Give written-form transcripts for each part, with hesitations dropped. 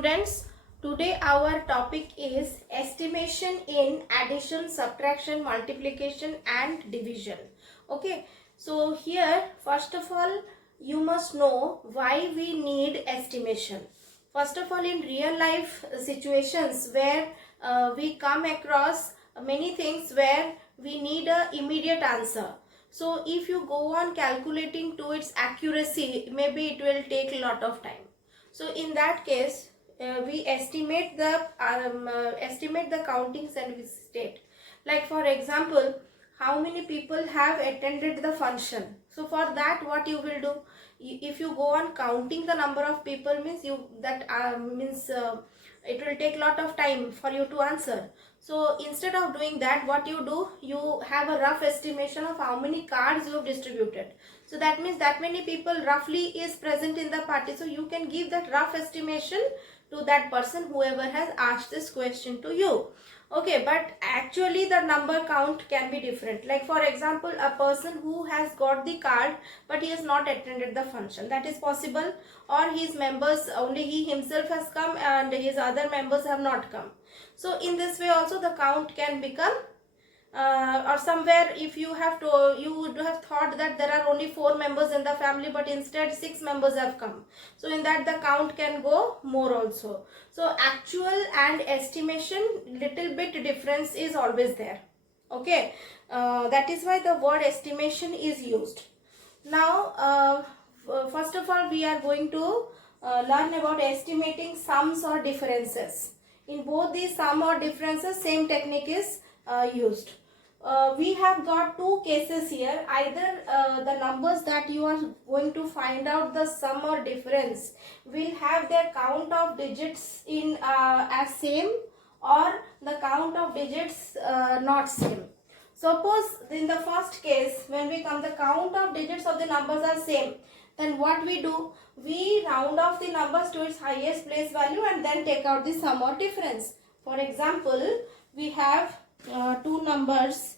students, today our topic is estimation in addition, subtraction, multiplication and division. Okay, so here first of all you must know why we need estimation. First of all, in real life situations where we come across many things where we need a immediate answer. So if you go on calculating to its accuracy, maybe it will take a lot of time. So in that case, we estimate the countings and we state. Like for example, how many people have attended the function. So for that, what you will do? If you go on counting the number of people, means it will take lot of time for you to answer. So instead of doing that, what you do, you have a rough estimation of how many cards you have distributed. So that means that many people roughly is present in the party. So you can give that rough estimation to that person whoever has asked this question to you. Okay, but actually the number count can be different. Like for example, a person who has got the card but he has not attended the function, that is possible. Or his members, only he himself has come and his other members have not come. So in this way also the count can become or somewhere if you would have thought that there are only 4 members in the family, but instead 6 members have come. So in that the count can go more also. So actual and estimation, little bit difference is always there. Okay, that is why the word estimation is used. Now first of all we are going to learn about estimating sums or differences. In both these sum or differences, same technique is used. We have got two cases here. Either the numbers that you are going to find out the sum or difference will have their count of digits in as same, or the count of digits not same. Suppose in the first case, when we come, the count of digits of the numbers are same, then what we do, we round off the numbers to its highest place value and then take out the sum or difference. For example, we have two numbers.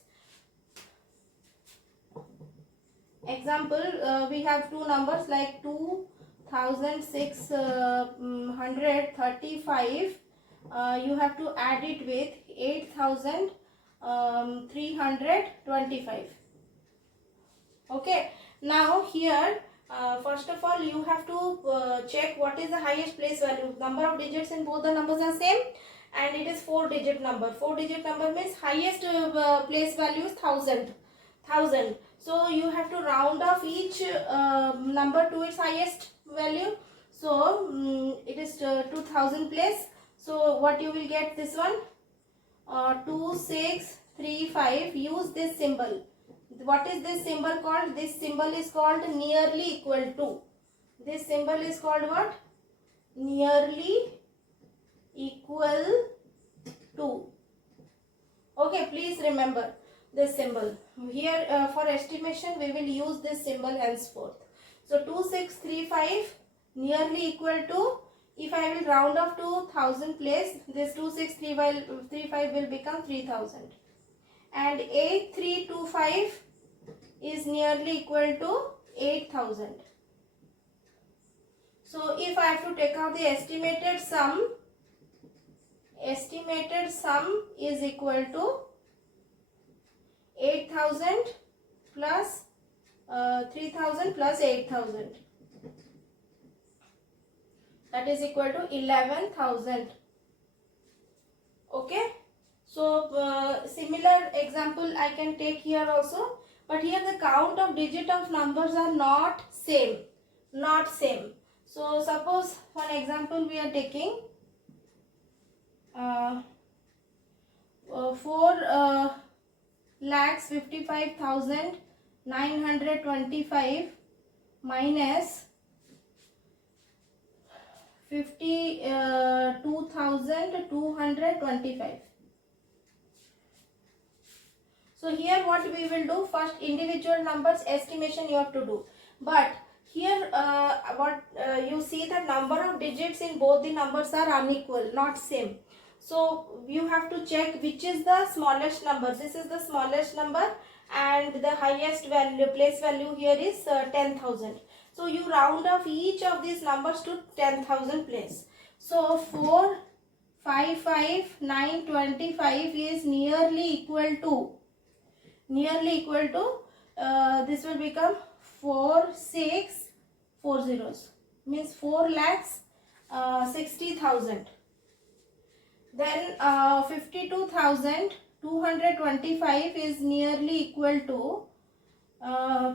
We have two numbers like 2635. You have to add it with 8325. Okay, now here first of all you have to check what is the highest place value. Number of digits in both the numbers are same, and it is 4-digit number. 4-digit number means highest place value is 1000. So you have to round off each number to its highest value. So it is 2000 place. So what you will get, this one 2635. Use this symbol. What is this symbol called? This symbol is called nearly equal to. This symbol is called what? Nearly equal to. Okay, please remember this symbol. Here for estimation we will use this symbol henceforth. So 2635 nearly equal to, if I will round off to 1000 place, this 2635 will become 3000. And 8325 is nearly equal to 8000. So if I have to take out the estimated sum is equal to 8000 plus 3000 plus 8000. That is equal to 11,000. Okay. So similar example I can take here also, but here the count of digit of numbers are not same. So suppose one example we are taking 4,55,925 minus 52,225. So here what we will do, first individual numbers estimation you have to do. But here you see the number of digits in both the numbers are unequal, not same. So you have to check which is the smallest number. This is the smallest number and the highest value, place value here is 10,000. So you round off each of these numbers to 10,000 place. So 4, 5, 5, 9, 25 is nearly equal to this will become 4, 6, 4 zeros, means 4 lakhs 60,000. Then 52,225 is nearly equal to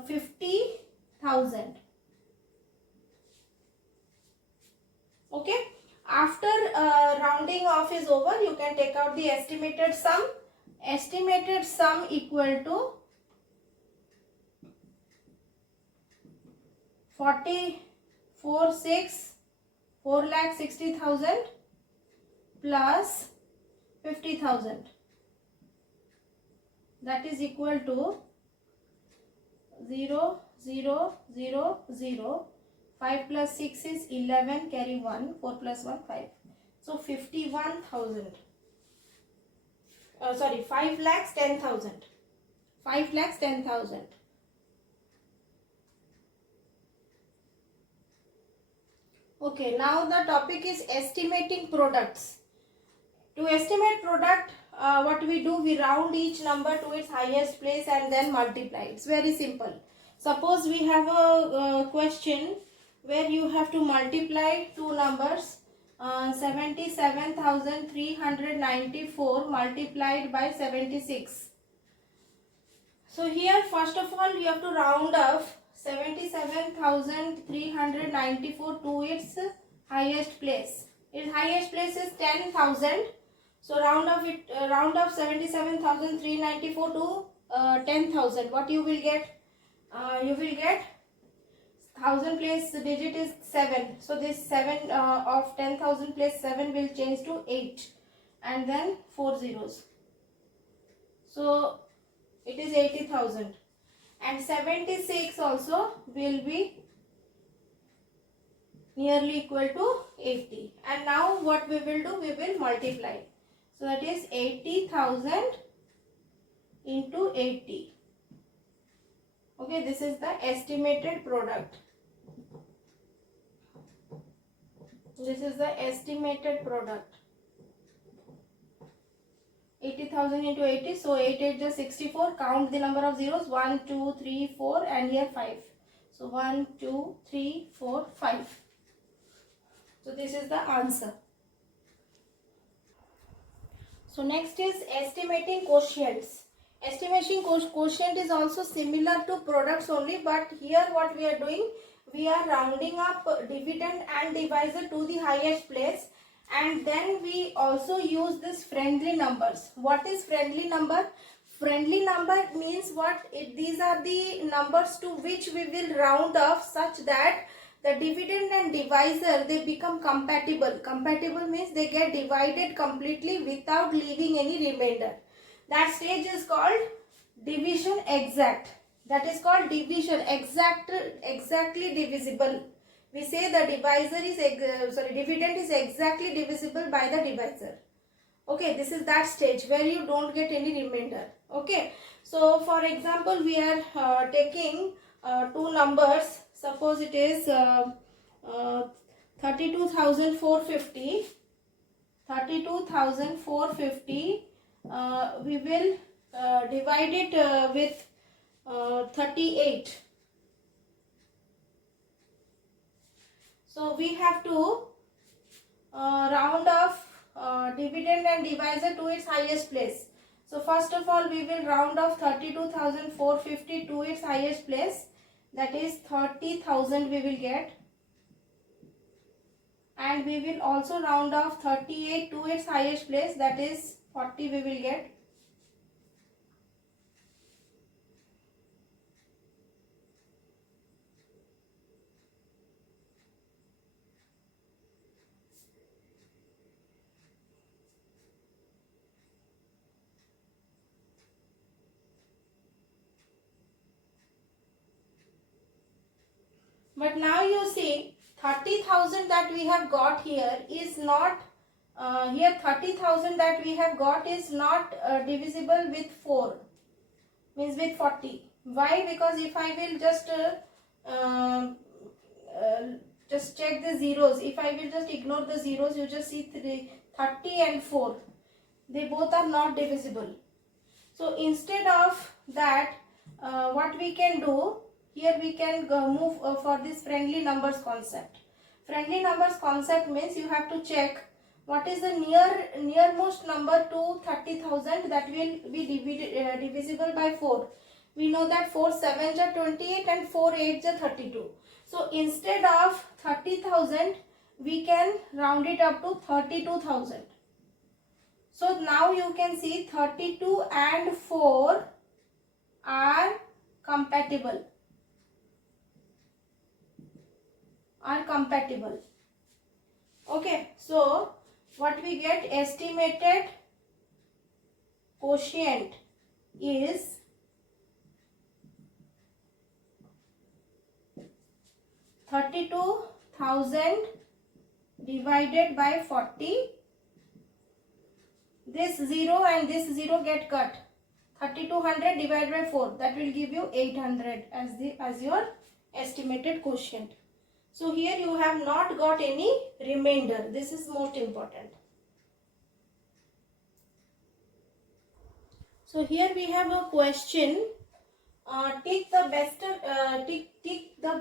50,000. Okay, after rounding off is over, you can take out the estimated sum. Estimated sum equal to 4,60,000 plus 50,000, that is equal to 0, 0, 0, 0. 5 plus 6 is 11, carry 1, 4 plus 1, 5. So 51,000. Sorry, 5 lakhs 10,000. 5 lakhs 10,000. Okay, now the topic is estimating products. To estimate product, what we do, we round each number to its highest place and then multiply. It's very simple. Suppose we have a question where you have to multiply two numbers, 77,394 multiplied by 76. So here first of all you have to round off 77,394 to its highest place. Its highest place is 10,000. So round off 77,394 to 10,000. What you will get? You will get 1000 place digit is 7. So this 7 of 10,000 place 7 will change to 8 and then 4 zeros. So it is 80,000. And 76 also will be nearly equal to 80. And now what we will do? We will multiply. So that is 80,000 into 80. Okay, this is the estimated product. This is the estimated product. 80,000 into 80. So 8 8 is 64. Count the number of zeros. 1, 2, 3, 4 and here 5. So 1, 2, 3, 4, 5. So this is the answer. So next is estimating quotients. Estimation quotient is also similar to products only, but here what we are doing, we are rounding up dividend and divisor to the highest place, and then we also use this friendly numbers. What is friendly number? Friendly number means what? These are the numbers to which we will round off such that the dividend and divisor, they become compatible. Compatible means they get divided completely without leaving any remainder. That stage is called division exact. That is called division exactly divisible. We say the divisor is dividend is exactly divisible by the divisor. Okay, this is that stage where you don't get any remainder. Okay, so for example, we are taking two numbers. Suppose it is 32,450. 32,450. We will divide it with 38. So we have to round off dividend and divisor to its highest place. So first of all we will round off 32,450 to its highest place, that is 30,000 we will get, and we will also round off 38 to its highest place, that is 40 we will get. But now you see 30,000 that we have got here is not, here 30,000 that we have got is not divisible with 4, means with 40. Why? Because if I will just just check the zeros. If I will just ignore the zeros, you just see 30 and 4. They both are not divisible. So instead of that, what we can do, here we can move for this friendly numbers concept. Friendly numbers concept means you have to check what is the nearmost number to 30,000 that will be divisible by 4. We know that 4 7s are 28 and 4 8s are 32. So instead of 30,000, we can round it up to 32,000. So now you can see 32 and 4 are compatible. Okay, so what we get, estimated quotient is 32,000 divided by 40. This 0 and this 0 get cut. 3200 divided by 4, that will give you 800 as your estimated quotient. So here you have not got any remainder. This is most important. So here we have a question. Take the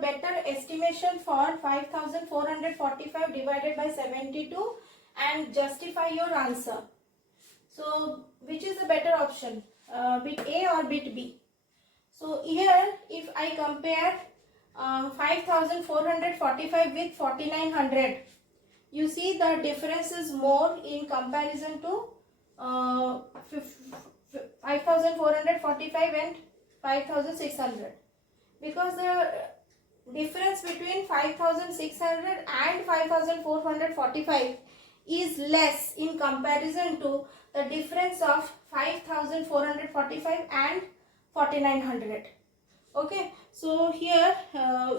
better estimation for 5445 divided by 72 and justify your answer. So which is the better option, bit A or bit B? So here if I compare 5445 with 4900, you see the difference is more in comparison to 5445 and 5600, because the difference between 5600 and 5445 is less in comparison to the difference of 5445 and 4900. Okay, so here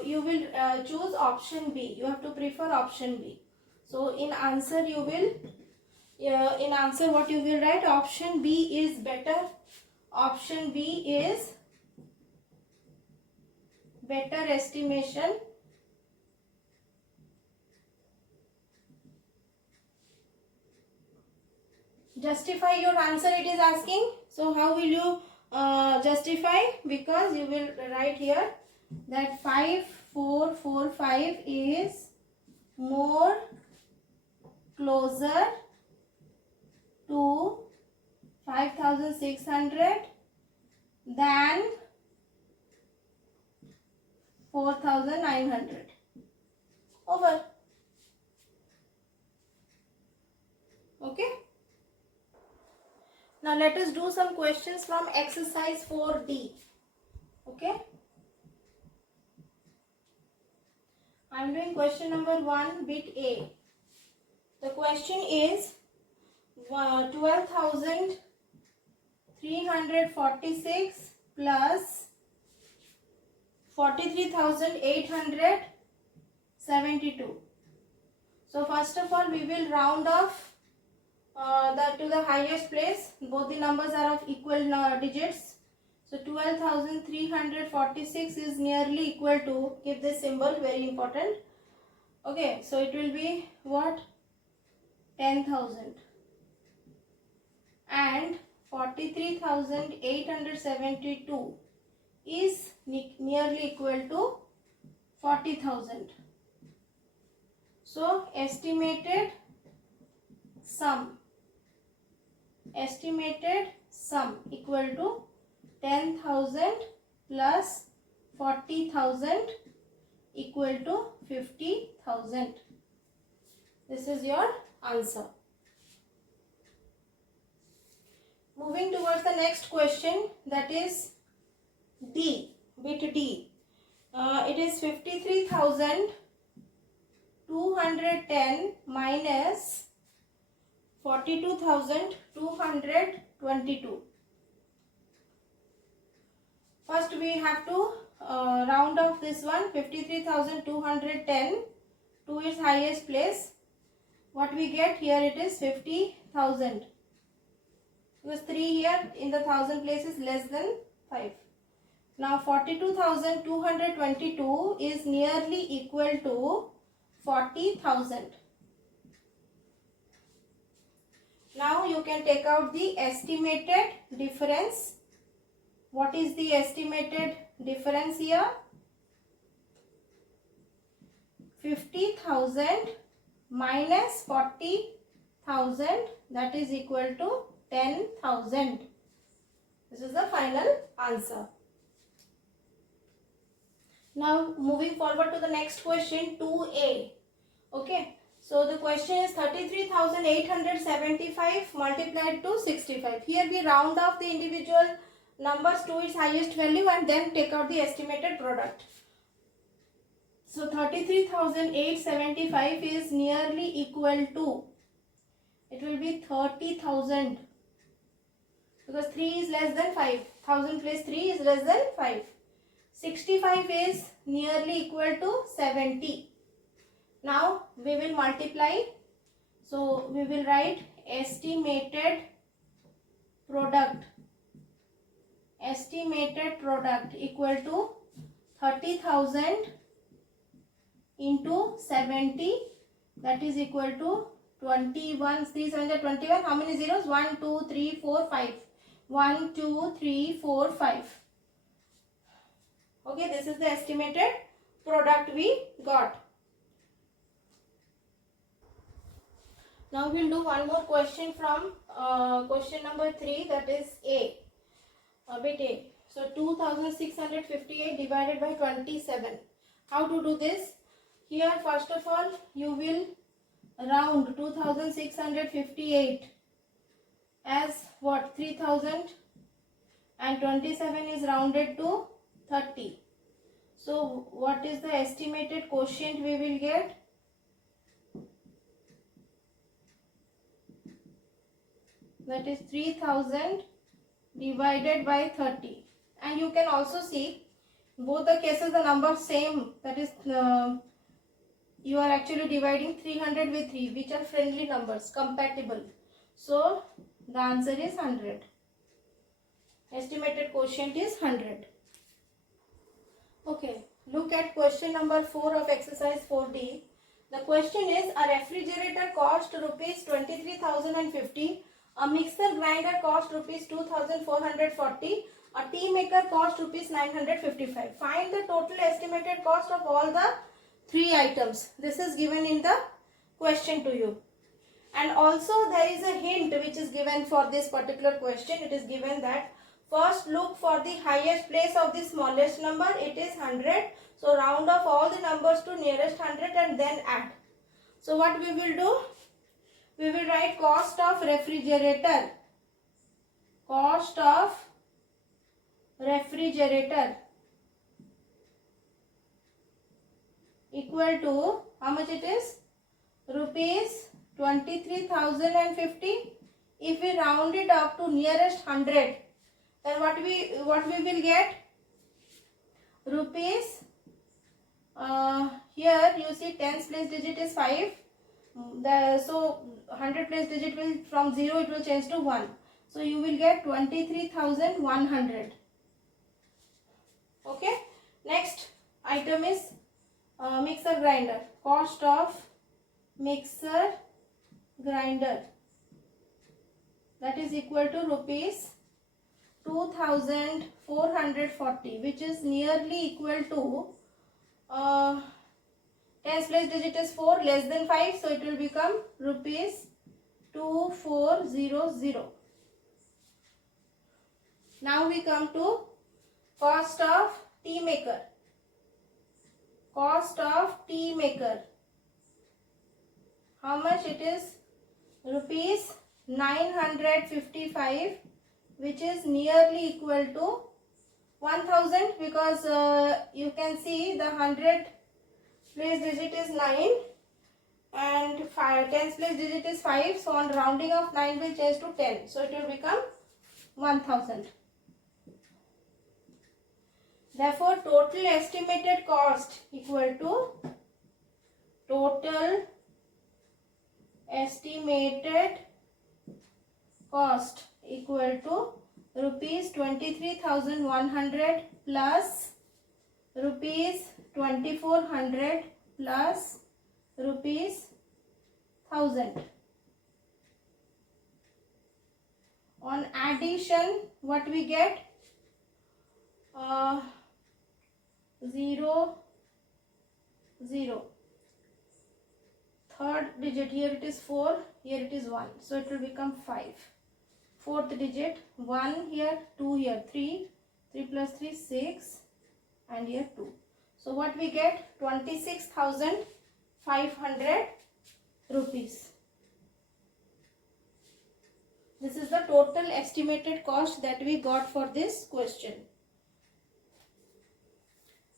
you will choose option B. You have to prefer option B. So in answer you will what you will write, option B is better. Option B is better estimation. Justify your answer, it is asking. So how will you justify? Because you will write here that 5445 is more closer to 5600 than 4900. Over. Okay. Now let us do some questions from exercise 4D. Okay. I am doing question number 1, bit A. The question is 12,346 plus 43,872. So first of all we will round off to the highest place. Both the numbers are of equal digits. So 12,346 is nearly equal to, keep this symbol, very important. Okay, so it will be what? 10,000. And 43,872 is nearly equal to 40,000. So estimated sum equal to 10,000 plus 40,000 equal to 50,000. This is your answer. Moving towards the next question, that is D, bit D. It is 53,210 minus 42,222. First we have to round off this one, 53,210 to its highest place. What we get here, it is 50,000. Because 3 here in the 1000 place is less than 5. Now 42,222 is nearly equal to 40,000. Now you can take out the estimated difference. What is the estimated difference here? 50,000 minus 40,000, that is equal to 10,000. This is the final answer. Now moving forward to the next question, 2a. Okay. So the question is 33,875 multiplied to 65. Here we round off the individual numbers to its highest value and then take out the estimated product. So 33,875 is nearly equal to, it will be 30,000 because 3 is less than 5. 1000 plus 3 is less than 5. 65 is nearly equal to 70. Now we will multiply. So we will write estimated product equal to 30,000 into 70, that is equal to 21. 3 7 are 21. How many zeros? 1 2 3 4 5. 1 2 3 4 5. Okay, this is the estimated product we got. Now we will do one more question from question number 3, that is A. Bit A. So 2658 divided by 27. How to do this? Here first of all you will round 2658 as what? 3000, and 27 is rounded to 30. So what is the estimated quotient we will get? That is 3000 divided by 30. And you can also see both the cases the number same, that is you are actually dividing 300 with 3, which are friendly numbers, compatible. So the answer is 100. Estimated quotient is 100. Okay, look at question number 4 of exercise 4D. The question is, a refrigerator cost rupees 23,050, a mixer grinder cost rupees 2,440, a tea maker cost rupees 955. Find the total estimated cost of all the 3 items. This is given in the question to you. And also there is a hint which is given for this particular question. It is given that first look for the highest place of the smallest number. It is 100. So round off all the numbers to nearest 100 and then add. So what we will do? We will write cost of refrigerator. Cost of refrigerator equal to, how much it is? Rupees 23,050. If we round it up to nearest 100, then what we will get? Rupees, here you see tens place digit is 5. So 100 place digit will, from 0 it will change to 1. So you will get 23,100. Okay. Next item is mixer grinder. Cost of mixer grinder, that is equal to rupees 2,440, which is nearly equal to tens place digit is 4, less than 5, so it will become rupees 2400. Now we come to cost of tea maker. Cost of tea maker. How much it is? Rupees 955, which is nearly equal to 1000, because you can see the 100 place digit is 9 and 10th place digit is 5. So on rounding of 9 will change to 10. So it will become 1000. Therefore, total estimated cost equal to total estimated cost equal to rupees 23,100 plus rupees 2,400 plus rupees 1000. On addition, what we get? 0, 0. Third digit, here it is 4, here it is 1. So it will become 5. Fourth digit, 1 here, 2 here, 3. 3 plus 3, 6. And here 2. So what we get? 26,500 rupees. This is the total estimated cost that we got for this question.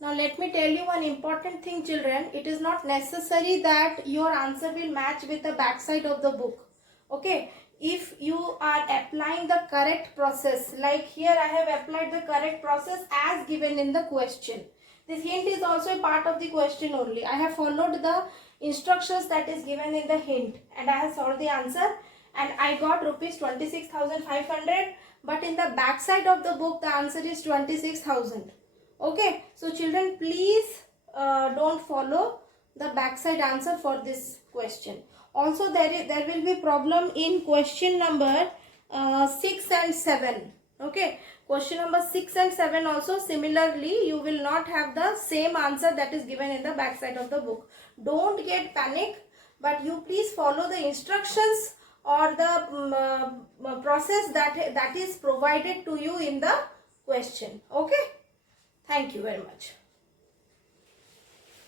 Now let me tell you one important thing, children. It is not necessary that your answer will match with the backside of the book. Okay. If you are applying the correct process, like here I have applied the correct process as given in the question. This hint is also a part of the question only. I have followed the instructions that is given in the hint and I have solved the answer and I got rupees 26,500, but in the backside of the book the answer is 26,000. Okay, so children, please don't follow the backside answer for this question. Also there will be problem in question number 6 and 7. Okay, question number 6 and 7 also similarly you will not have the same answer that is given in the backside of the book. Don't get panic, but you please follow the instructions or the process that is provided to you in the question. Okay, thank you very much.